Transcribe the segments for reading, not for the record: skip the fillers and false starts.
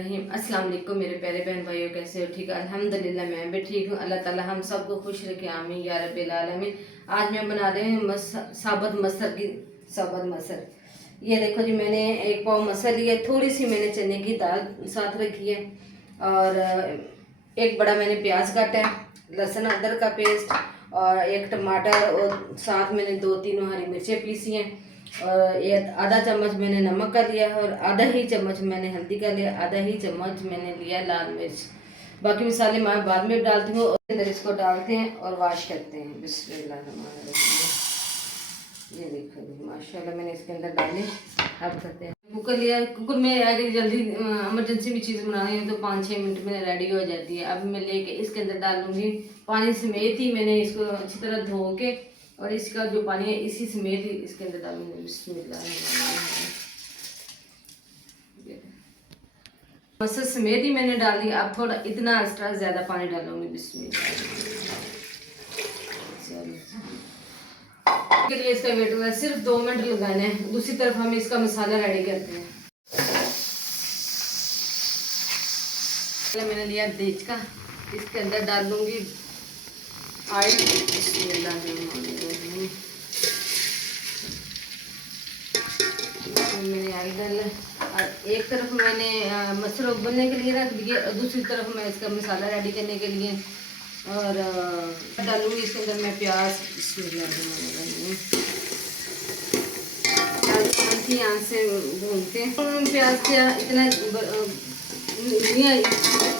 रहीम। अस्सलाम वालेकुम मेरे प्यारे बहन भाइयों, कैसे हो? ठीक है, अल्हम्दुलिल्लाह मैं भी ठीक हूँ। अल्लाह ताला हम सबको खुश रखे, आमीन या रब्बिल आलमीन। आज मैं बना रही हूँ साबुत मसर। ये देखो जी, मैंने 1 पाव मसर लिया, थोड़ी सी मैंने चने की दाल साथ रखी है और एक बड़ा मैंने प्याज काटा है, लहसुन अदरक का पेस्ट और एक टमाटर और साथ मैंने 2-3 हरी मिर्चें पीसी हैं और ये आधा चम्मच मैंने नमक का लिया है और आधा ही चम्मच मैंने हल्दी का लिया, आधा ही चम्मच मैंने लिया लाल मिर्च। बाकी मसाले मैं बाद में डालती हूँ और अंदर इसको डालते हैं और वॉश करते हैं। बिस्मिल्लाह। ये देखो जी, माशाल्लाह मैंने इसके अंदर डाले। अब करते हैं, कुकर लिया। कुकर में अगर जल्दी इमरजेंसी भी चीज़ बनानी है तो 5-6 मिनट में रेडी हो जाती है। अब मैं लेके इसके अंदर डाल दूँगी पानी समेत ही। मैंने इसको अच्छी तरह धो के और इसका जो पानी है इसी समेत ही इसके अंदर डालूंगी। बिस्मिल्लाह। मसर समेत ही मैंने डाल दिया। अब थोड़ा इतना एक्स्ट्रा ज़्यादा पानी डालूंगी। बिस्मिल्लाह। के लिए इसका वेट होगा, सिर्फ 2 मिनट लगाना है। दूसरी तरफ हम इसका मसाला रेडी करते हैं। मैंने लिया देज का, इसके अंदर डाल दूंगी ऑयल। मैंने ऑयल डाला और एक तरफ मैंने मसर उबलने के लिए रख दिया और दूसरी तरफ मैं इसका मसाला रेडी करने के लिए और डालूंगी इसके अंदर मैं प्याज। यहाँ से भूनते हैं प्याज किया, इतना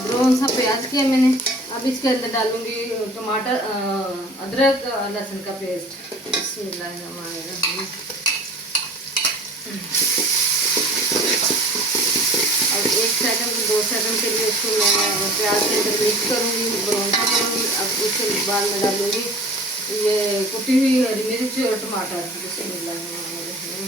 ब्राउन सा प्याज किया मैंने। अब इसके अंदर डालूंगी टमाटर, अदरक, लहसुन का पेस्ट। बिस्मिल्लाहिर्रहमानिर्रहीम। अब 1 सेकंड 2 सेकंड के लिए इसको मैं प्याज के अंदर मिक्स करूँगी, ब्राउन सा करूँगी। अब उसके बाद में डालूँगी ये कुटी हुई हरी मिर्च और टमाटर। बिस्मिल्लाहिर्रहमानिर्रहीम।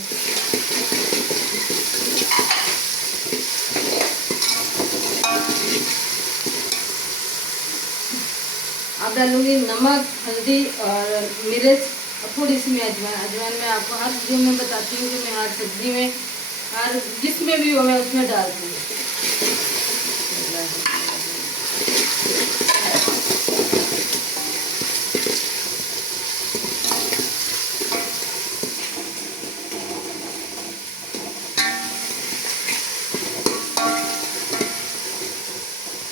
अब डालूंगी नमक, हल्दी और मिर्च और थोड़ी सी मैं अजवाइन मैं आपको हर वीडियो में बताती हूँ कि मैं हर सब्जी में हर जिसमें भी हो मैं उसमें डालती हूँ।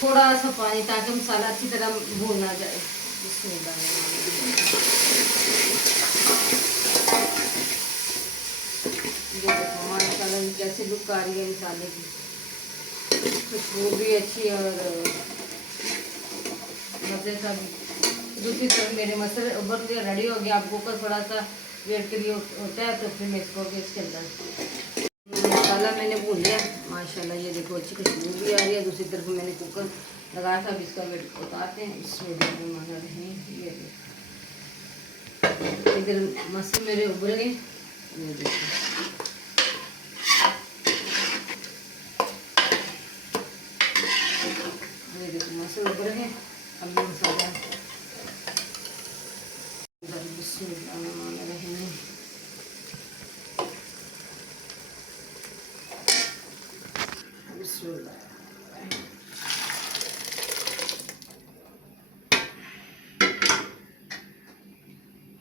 थोड़ा सा पानी ताकि मसाला अच्छी तरह भून ना जाए। ये देखो माशाल्लाह कैसे लुक आ रही है मसाले की, खुशबू भी अच्छी और मज़े का भी। दूसरी तरफ मेरे मसाले उबल के रेडी हो गया। आप कुकर थोड़ा सा वेट के लिए होता है तो फिर मैं इसको इसके अंदर मसाला मैंने भून लिया माशाल्लाह। ये देखो अच्छी खुशबू भी आ रही है। दूसरी तरफ मैंने कुकर लगाया था, अब इसका वेट उतारते हैं। इसमें ये इधर मसाले मेरे उबल गए। ये देखो मसाला उबल गए। अब ये मसाला बिस्मिल्लाहिर्रहमानिर्रहीम।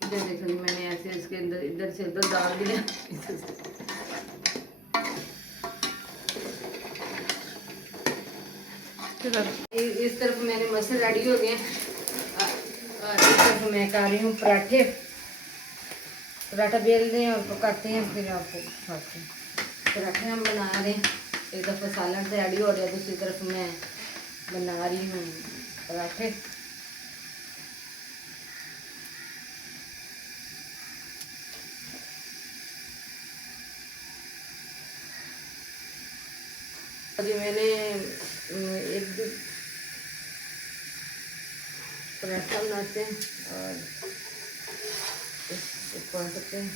देखो मैंने ऐसे इसके अंदर इधर से उधर डाल दिया। इस तरफ मैंने मसर रेडी हो गए और इस तरफ मैं कर रही हूँ पराठे। पराठा बेल रहे हैं और पकाते हैं, फिर आपको खाते हैं। पराठे हम बना रहे हैं। एक दफ़ा सालन रेडी हो रहा है, दूसरी तरफ मैं बना रही हूँ पराठे। अभी मैंने एक पराठा बनाते हैं और इसको पकाते हैं।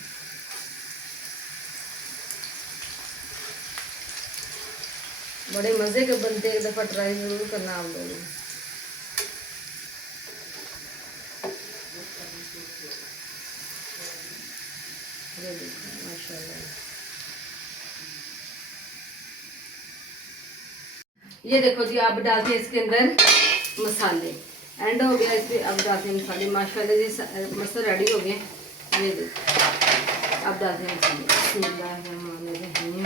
बड़े मज़े के बनते हैं, एक दफ़ा ट्राई ज़रूर करना आप लोगों। ये देखो माशाल्लाह। ये देखो जी, अब डालते हैं इसके अंदर मसाले। एंड हो गया इसमें, अब डालते हैं मसाले। माशाल्लाह जी मसाला रेडी हो गए। ये देखो अब डालते हैं मसाले। बिस्मिल्लाहिर्रहमानिर्रहीम।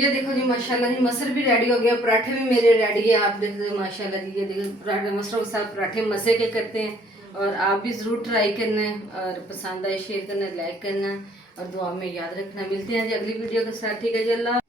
ये देखो जी माशाल्लाह जी मसर भी रेडी हो गया, पराठे भी मेरे रेडी है। आप देख रहे माशाल्लाह जी, ये देखो पराठे मसरों के साथ पराठे मज़े के करते हैं। और आप भी ज़रूर ट्राई करना है, और पसंद आए शेयर करना, लाइक करना, और दुआ में याद रखना। मिलते हैं जी अगली वीडियो के साथ। ठीक है जी, अल्लाह।